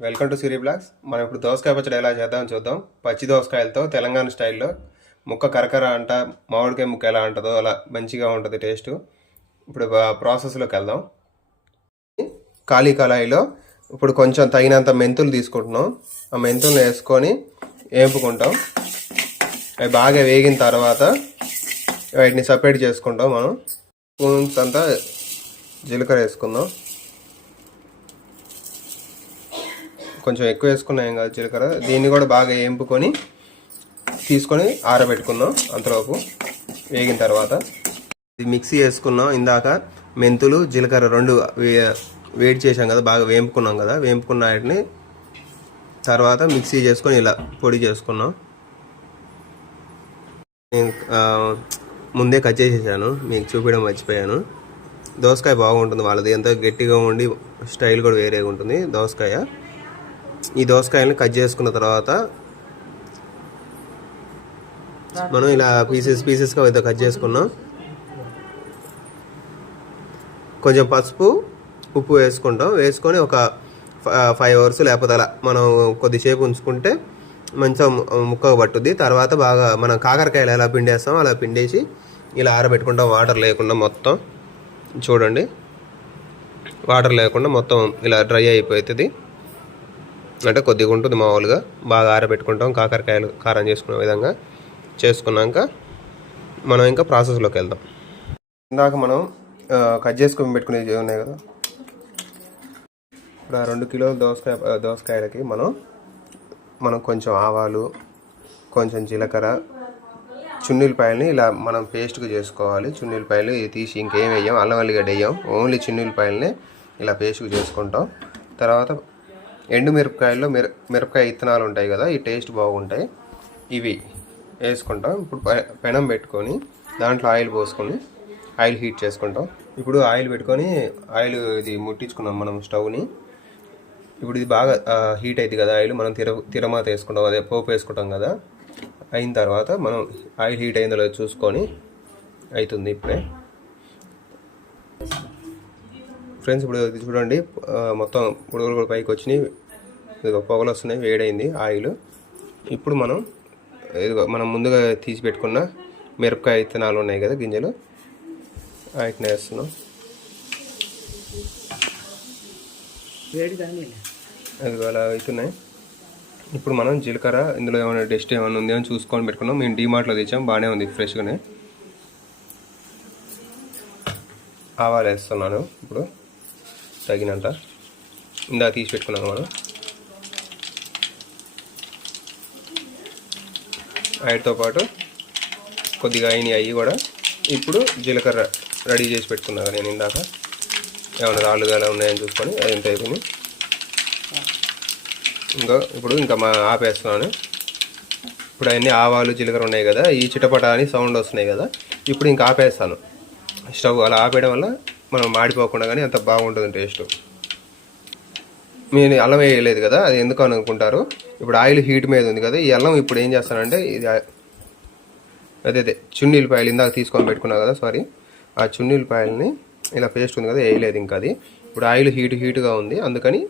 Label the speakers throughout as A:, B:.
A: Welcome to Siri blogs. మనం ఇప్పుడు దోసకాయ పచ్చడి ఎలా చేద్దాం చూద్దాం. పచ్చి దోసకాయలతో తెలంగాణ స్టైల్లో ముక్క కరకర అంట మామిడికాయ ముక్క ఎలా ఉంటుందో అలా మంచిగా ఉంటుంది టేస్ట్. ఇప్పుడు ప్రాసెస్లోకి వెళ్దాం. ఖాళీ కళాయిలో ఇప్పుడు కొంచెం తగినంత మెంతులు తీసుకుంటున్నాం. ఆ మెంతులు వేసుకొని వేపుకుంటాం. అవి బాగా వేగిన తర్వాత వాటిని సపరేట్ చేసుకుంటాం మనం. స్పూన్స్ అంతా జీలకర్ర వేసుకుందాం. కొంచెం ఎక్కువ వేసుకున్నాం కదా కాదు జీలకర్ర. దీన్ని కూడా బాగా ఏంపుకొని తీసుకొని ఆరబెట్టుకుందాం అంతలోపు వేగిన తర్వాత. ఇది మిక్సీ వేసుకున్నాం. ఇందాక మెంతులు జీలకర్ర రెండు వే- వేడి చేసాం కదా బాగా వేంపుకున్నాం కదా. వేంపుకున్న వాటిని తర్వాత మిక్సీ చేసుకొని ఇలా పొడి చేసుకున్నాం. నేను ముందే కట్ చేసేసాను. మీకు చూపించడం మర్చిపోయాను. దోసకాయ బాగుంటుంది వాళ్ళది. ఎంతో గట్టిగా ఉండి స్టైల్ కూడా వేరేగా ఉంటుంది దోసకాయ. ఈ దోసకాయలను కట్ చేసుకున్న తర్వాత మనం ఇలా పీసెస్ పీసెస్గా అయితే కట్ చేసుకున్నాం. కొంచెం పసుపు ఉప్పు వేసుకుంటాం. వేసుకొని ఒక ఫైవ్ అవర్స్ లేకపోతే అలా మనం కొద్దిసేపు ఉంచుకుంటే మంచిగా ముక్క పట్టుద్ది. తర్వాత బాగా మనం కాకరకాయలు ఎలా పిండేస్తాం అలా పిండేసి ఇలా ఆరబెట్టుకుంటాం. వాటర్ లేకుండా మొత్తం. చూడండి. వాటర్ లేకుండా మొత్తం ఇలా డ్రై అయిపోతుంది అంటే కొద్దిగా ఉంటుంది మామూలుగా. బాగా ఆరబెట్టుకుంటాం కాకరకాయలు కారం చేసుకునే విధంగా చేసుకున్నాక మనం ఇంకా ప్రాసెస్లోకి వెళ్దాం. ఇందాక మనం కట్ చేసుకొని పెట్టుకునేవి ఉన్నాయి కదా? ఇప్పుడు ఆ రెండు కిలోల దోసకాయ దోసకాయలకి మనం మనం కొంచెం ఆవాలు కొంచెం జీలకర్ర చున్నీలపాయలని ఇలా మనం పేస్ట్గా చేసుకోవాలి. చున్నీలపాయలు ఇది తీసి ఇంకేం వేయం అల్లం వెల్లిగడ్డ వేయం. ఓన్లీ చున్నీలపాయలని ఇలా పేస్ట్గా చేసుకుంటాం. తర్వాత ఎండు మిరపకాయల్లో మిర మిరపకాయ ఇత్తనాలు ఉంటాయి కదా ఈ టేస్ట్ బాగుంటాయి. ఇవి వేసుకుంటాం. ఇప్పుడు పె- పెనం పెట్టుకొని దాంట్లో ఆయిల్ పోసుకొని ఆయిల్ హీట్ చేసుకుంటాం. ఇప్పుడు ఆయిల్ పెట్టుకొని ఆయిల్ ఇది ముట్టించుకున్నాం మనం స్టవ్ని. ఇప్పుడు ఇది బాగా హీట్ అయింది కదా ఆయిల్. మనం తిర తిరమాత వేసుకుంటాం అదే పోపు వేసుకుంటాం కదా. అయిన తర్వాత మనం ఆయిల్ హీట్ అయిందో లేదో చూసుకొని అవుతుంది ఇప్పుడే. ఫ్రెండ్స్ ఇప్పుడు ఇది చూడండి మొత్తం ఉడుగులు కూడా పైకి వచ్చినాయి. ఇదిగో పొగలు వస్తున్నాయి వేడైంది ఆయిల్. ఇప్పుడు మనం ఇదిగో మనం ముందుగా తీసి పెట్టుకున్న మిరపకాయ విత్తనాలు ఉన్నాయి కదా గింజలు. వాటిని వేస్తున్నాం.
B: వేడి కానీ
A: అది అలా అవుతున్నాయి. ఇప్పుడు మనం జీలకర్ర ఇందులో ఏమైనా డస్ట్ ఏమైనా ఉంది అని చూసుకొని పెట్టుకున్నాం. మేము డీమార్ట్లో తెచ్చాం బాగానే ఉంది ఫ్రెష్గానే. ఆవాలు వేస్తున్నాను ఇప్పుడు. తగినంత. ఇందా తీసి పెట్టుకున్నాం మనం. వాటితో పాటు కొద్దిగా అయినాయి అవి కూడా. ఇప్పుడు జీలకర్ర రెడీ చేసి పెట్టుకున్నాను నేను ఇందాక. ఏమైనా రాళ్ళు ఎలా ఉన్నాయని చూసుకొని అది ఎంత అయిపోయింది? ఇంకా ఇప్పుడు ఇంకా మా ఆపేస్తున్నాను. ఇప్పుడు అవన్నీ ఆవాలు జీలకర్ర ఉన్నాయి కదా. ఈ చిటపట అని సౌండ్ వస్తున్నాయి కదా. ఇప్పుడు ఇంకా ఆపేస్తాను. స్టవ్ అలా ఆపేయడం వల్ల మనం మాడిపోకుండా కానీ అంత బాగుంటుంది టేస్ట్. నేను అల్లం వేయలేదు కదా అది ఎందుకు అని అనుకుంటారు. ఇప్పుడు ఆయిల్ హీట్ మీద ఉంది కదా ఈ అల్లం ఇప్పుడు ఏం చేస్తానంటే ఇది అదే అదే చున్నీలపాయలు ఇందాక తీసుకొని పెట్టుకున్నా కదా సారీ. ఆ చున్నీలపాయలని ఇలా పేస్ట్ ఉంది కదా వేయలేదు ఇంకా అది. ఇప్పుడు ఆయిల్ హీట్ హీట్గా ఉంది అందుకని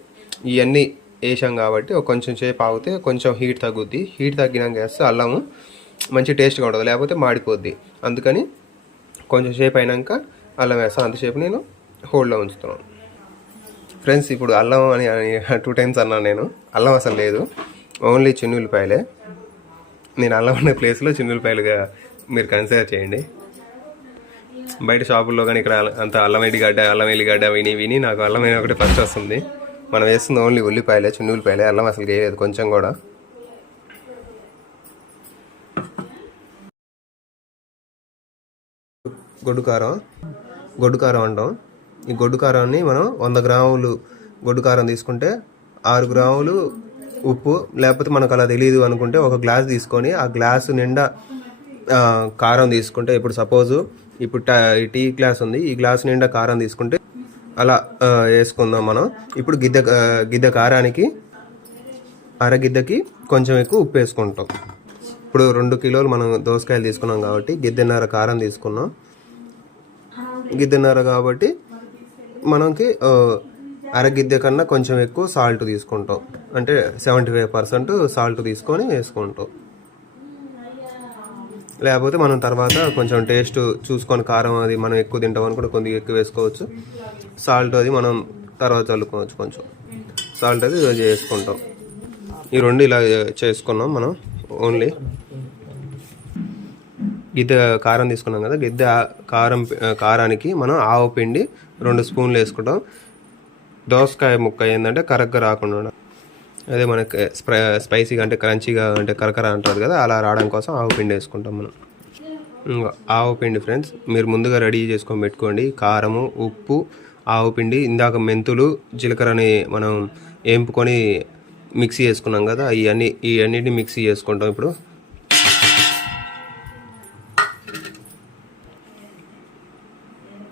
A: ఇవన్నీ వేసాం కాబట్టి ఒక కొంచెం సేపు ఆగితే కొంచెం హీట్ తగ్గుద్ది. హీట్ తగ్గినాక వేస్తే అల్లము మంచి టేస్ట్గా ఉంటుంది లేకపోతే మాడిపోద్ది. అందుకని కొంచెం సేపు అయినాక అల్లం వేస్తాను. అంతసేపు నేను హోల్డ్లో ఉంచుతున్నాను. ఫ్రెండ్స్ ఇప్పుడు అల్లం అని టూ టైమ్స్ అన్నాను నేను. అల్లం అసలు లేదు. ఓన్లీ చిన్నులపాయలే నేను అల్లం ఉన్న ప్లేస్లో చిన్నులపాయలుగా మీరు కన్సిడర్ చేయండి. బయట షాపుల్లో కానీ ఇక్కడ అంత అల్లం ఎల్లిగడ్డ అల్లం ఎల్లిగడ్డ విని విని నాకు అల్లం ఒకటి ఫస్ట్ వస్తుంది. మనం వేస్తుంది ఓన్లీ ఉల్లిపాయలే చిన్నులపాయలే అల్లం అసలు వేయలేదు కొంచెం కూడా. గొడ్డు కారం. గొడ్డు కారం అంటాం. ఈ గొడ్డు కారాన్ని మనం వంద గ్రాములు గొడ్డు కారం తీసుకుంటే ఆరు గ్రాములు ఉప్పు లేకపోతే మనకు అలా తెలియదు అనుకుంటే ఒక గ్లాస్ తీసుకొని ఆ గ్లాసు నిండా కారం తీసుకుంటే ఇప్పుడు సపోజు ఇప్పుడు ట- ఈ టీ గ్లాస్ ఉంది ఈ గ్లాస్ నిండా కారం తీసుకుంటే అలా వేసుకుందాం మనం. ఇప్పుడు గిద్దె గిద్దె కారానికి అరగిద్దకి కొంచెం ఎక్కువ ఉప్పు వేసుకుంటాం. ఇప్పుడు రెండు కిలోలు మనం దోసకాయలు తీసుకున్నాం కాబట్టి గిద్దెన్నర కారం తీసుకున్నాం. గిద్దెన్నర కాబట్టి మనకి అర గిద్దె కన్నా కొంచెం ఎక్కువ సాల్ట్ తీసుకుంటాం. అంటే సెవెంటీ ఫైవ్ పర్సెంట్ సాల్ట్ తీసుకొని వేసుకుంటాం. లేకపోతే మనం తర్వాత కొంచెం టేస్ట్ చూసుకొని కారం అది మనం ఎక్కువ తింటాం అనుకుంటే కొద్దిగా ఎక్కువ వేసుకోవచ్చు. సాల్ట్ అది మనం తర్వాత చల్లుకోవచ్చు కొంచెం. సాల్ట్ అది చేసుకుంటాం ఈ రెండు ఇలా చేసుకున్నాం మనం ఓన్లీ. గిద్దె కారం తీసుకున్నాం కదా గిద్దె కారం కారానికి మనం ఆవు పిండి రెండు స్పూన్లు వేసుకుంటాం. దోసకాయ ముక్క ఏంటంటే కరగ్గా రాకుండా అదే మనకి స్ప్రై స్పైసీగా అంటే క్రంచీగా అంటే కరకర అంటారు కదా అలా రావడం కోసం ఆవు పిండి వేసుకుంటాం మనం. ఆవు పిండి ఫ్రెండ్స్ మీరు ముందుగా రెడీ చేసుకొని పెట్టుకోండి. కారము ఉప్పు ఆవు పిండి ఇందాక మెంతులు జీలకర్రని మనం ఏంపుకొని మిక్సీ చేసుకున్నాం కదా ఇవన్నీ ఈ అన్నిటిని మిక్సీ చేసుకుంటాం ఇప్పుడు.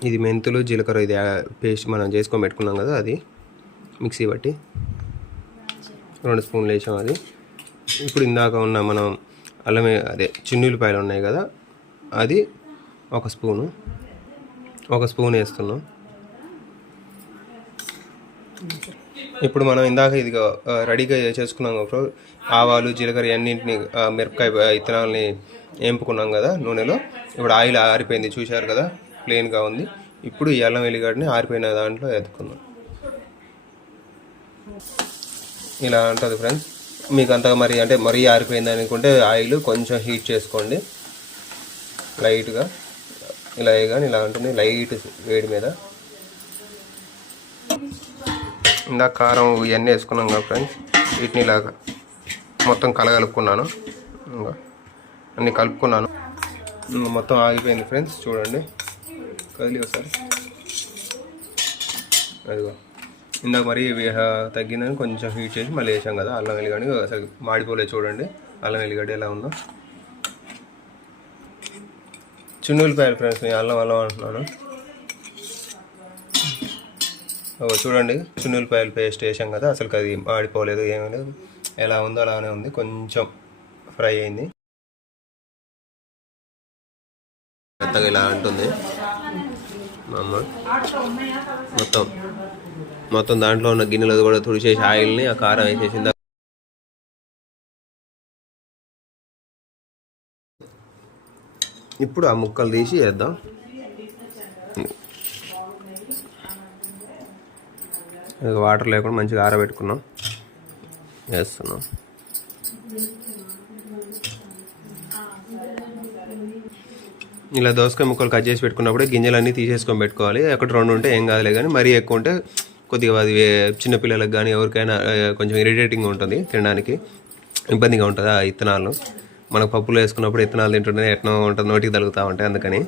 A: ఇది మెంతులు జీలకర్ర ఇది పేస్ట్ మనం చేసుకొని పెట్టుకున్నాం కదా అది. మిక్సీ బట్టి రెండు స్పూన్లు వేసాం అది. ఇప్పుడు ఇందాక ఉన్న మనం అల్లం అదే చిన్నుల్లిపాయలు ఉన్నాయి కదా అది ఒక స్పూను. ఒక స్పూన్ వేస్తున్నాం. ఇప్పుడు మనం ఇందాక ఇది రెడీగా చేసుకున్నాం ఇప్పుడు ఆవాలు జీలకర్ర అన్నింటిని మిరపకాయ ఆ, ఇత్తనాలని కదా నూనెలో. ఇప్పుడు ఆయిల్ ఆరిపోయింది చూశారు కదా? ప్లెయిన్గా ఉంది. ఇప్పుడు ఈ అల్లం వెల్లిగడ్డని ఆరిపోయిన దాంట్లో ఎత్తుకుందాం. ఇలా ఉంటుంది ఫ్రెండ్స్. మీకు అంతగా మరి అంటే మరీ ఆరిపోయింది అనుకుంటే ఆయిల్ కొంచెం హీట్ చేసుకోండి. లైట్గా. ఇలా కానీ ఇలా ఉంటుంది. లైట్ వేడి మీద. ఇందా కారం ఇవన్నీ వేసుకున్నాం కదా ఫ్రెండ్స్. వీటిని ఇలాగా మొత్తం కలగలుపుకున్నాను. ఇంకా అన్నీ కలుపుకున్నాను. మొత్తం ఆగిపోయింది ఫ్రెండ్స్. చూడండి. కదిలి ఒకసారి? అదిగో. ఇందాక మరి తగ్గిందని కొంచెం హీట్ చేసి మళ్ళీ వేసాం కదా అల్లం వెల్లిగడ్డ. అసలు మాడిపోలేదు చూడండి. అల్లం వెల్లిగడ్డ ఎలా ఉందో. చున్నులపాయలు ఫ్రెండ్స్ నేను అల్లం అల్లం అంటున్నాను. ఓ చూడండి. చున్నులపాయలు పేస్ట్ వేసాం కదా అసలు అది మాడిపోలేదు ఏమీ లేదు. ఎలా ఉందో అలానే ఉంది కొంచెం ఫ్రై అయింది. మెత్తగా ఇలా అంటుంది. మా అమ్మ. మొత్తం. మొత్తం దాంట్లో ఉన్న గిన్నెలు కూడా తుడిచేసి ఆయిల్ని ఆ కారం వేసేసింది ఇప్పుడు ఆ ముక్కలు తీసి వేద్దాం. వాటర్ లేకుండా మంచిగా ఆరబెట్టుకున్నాం. వేస్తున్నాం. ఇలా దోసకాయ ముక్కలు కట్ చేసి పెట్టుకున్నప్పుడు గింజలన్నీ తీసేసుకొని పెట్టుకోవాలి. అక్కడ రెండు ఉంటే ఏం కాదులే కానీ మరీ ఎక్కువ ఉంటే కొద్దిగా అది వే- చిన్నపిల్లలకు కానీ ఎవరికైనా కొంచెం ఇరిటేటింగ్ ఉంటుంది తినడానికి. ఇబ్బందిగా ఉంటుంది ఆ ఇత్తనాలు. మనకు పప్పులో వేసుకున్నప్పుడు ఇత్తనాలు తింటుంటే ఎట్నో ఉంటుంది నోటికి తగులుతూ ఉంటాయి అందుకని.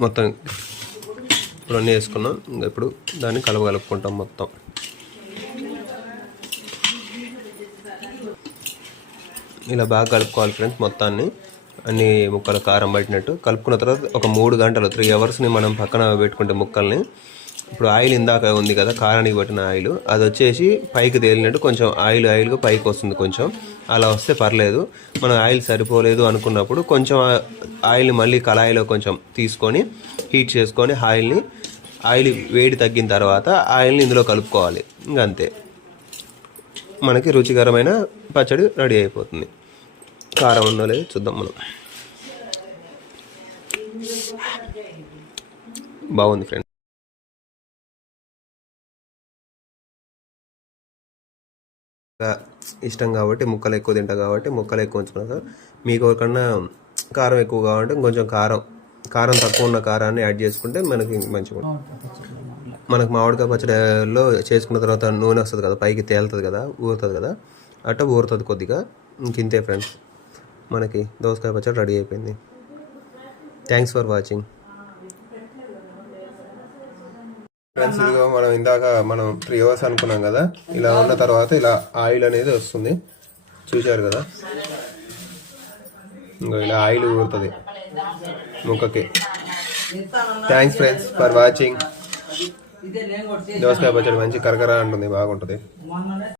A: మొత్తం ఇప్పుడు అన్నీ వేసుకున్నాం. ఇంకా ఇప్పుడు దాన్ని కలవగలుపుకుంటాం మొత్తం. ఇలా బాగా కలుపుకోవాలి ఫ్రెండ్స్ మొత్తాన్ని. అన్ని ముక్కలు కారం పట్టినట్టు కలుపుకున్న తర్వాత ఒక మూడు గంటలు త్రీ అవర్స్ని మనం పక్కన పెట్టుకుంటే ముక్కల్ని. ఇప్పుడు ఆయిల్ ఇందాక ఉంది కదా కారానికి పట్టిన ఆయిల్. అది వచ్చేసి పైకి తేలినట్టు కొంచెం ఆయిల్ ఆయిల్గా పైకి వస్తుంది కొంచెం. అలా వస్తే పర్లేదు. మనం ఆయిల్ సరిపోలేదు అనుకున్నప్పుడు కొంచెం ఆయిల్ ఆయిల్ని మళ్ళీ కళాయిలో కొంచెం తీసుకొని హీట్ చేసుకొని ఆయిల్ని ఆయిల్ వేడి తగ్గిన తర్వాత ఆయిల్ని ఇందులో కలుపుకోవాలి. ఇంకా అంతే మనకి రుచికరమైన పచ్చడి రెడీ అయిపోతుంది. కారం ఉందో లేదో చూద్దాం మనం. బాగుంది ఫ్రెండ్ ఇష్టం కాబట్టి ముక్కలు ఎక్కువ తింటా కాబట్టి ముక్కలు ఎక్కువ ఉంచుకున్నా మీకు ఎవరికన్నా కారం ఎక్కువ కావాలంటే కొంచెం కారం కారం తక్కువ ఉన్న కారాన్ని యాడ్ చేసుకుంటే మనకి మంచిగా ఉంటుంది. మనకు మామిడికాయ పచ్చడిలో చేసుకున్న తర్వాత నూనె వస్తుంది కదా పైకి తేలుతుంది కదా ఊరుతుంది కదా అట్ట ఊరుతుంది కొద్దిగా. ఇంకింతే ఫ్రెండ్స్ మనకి దోసకాయ పచ్చడి రెడీ అయిపోయింది. థ్యాంక్స్ ఫర్ వాచింగ్ ఫ్రెండ్స్ ఇదిగో మనం ఇందాక మనం త్రీ అవర్స్ అనుకున్నాం కదా ఇలా ఉన్న తర్వాత ఇలా ఆయిల్ అనేది వస్తుంది. చూశారు కదా? ఇంకో ఇలా ఆయిల్ ఊరుతుంది ముక్కకి. థ్యాంక్స్ ఫ్రెండ్స్ ఫర్ వాచింగ్ దోసకాయ పచ్చడి మంచి కరకర అంటుంది బాగుంటుంది.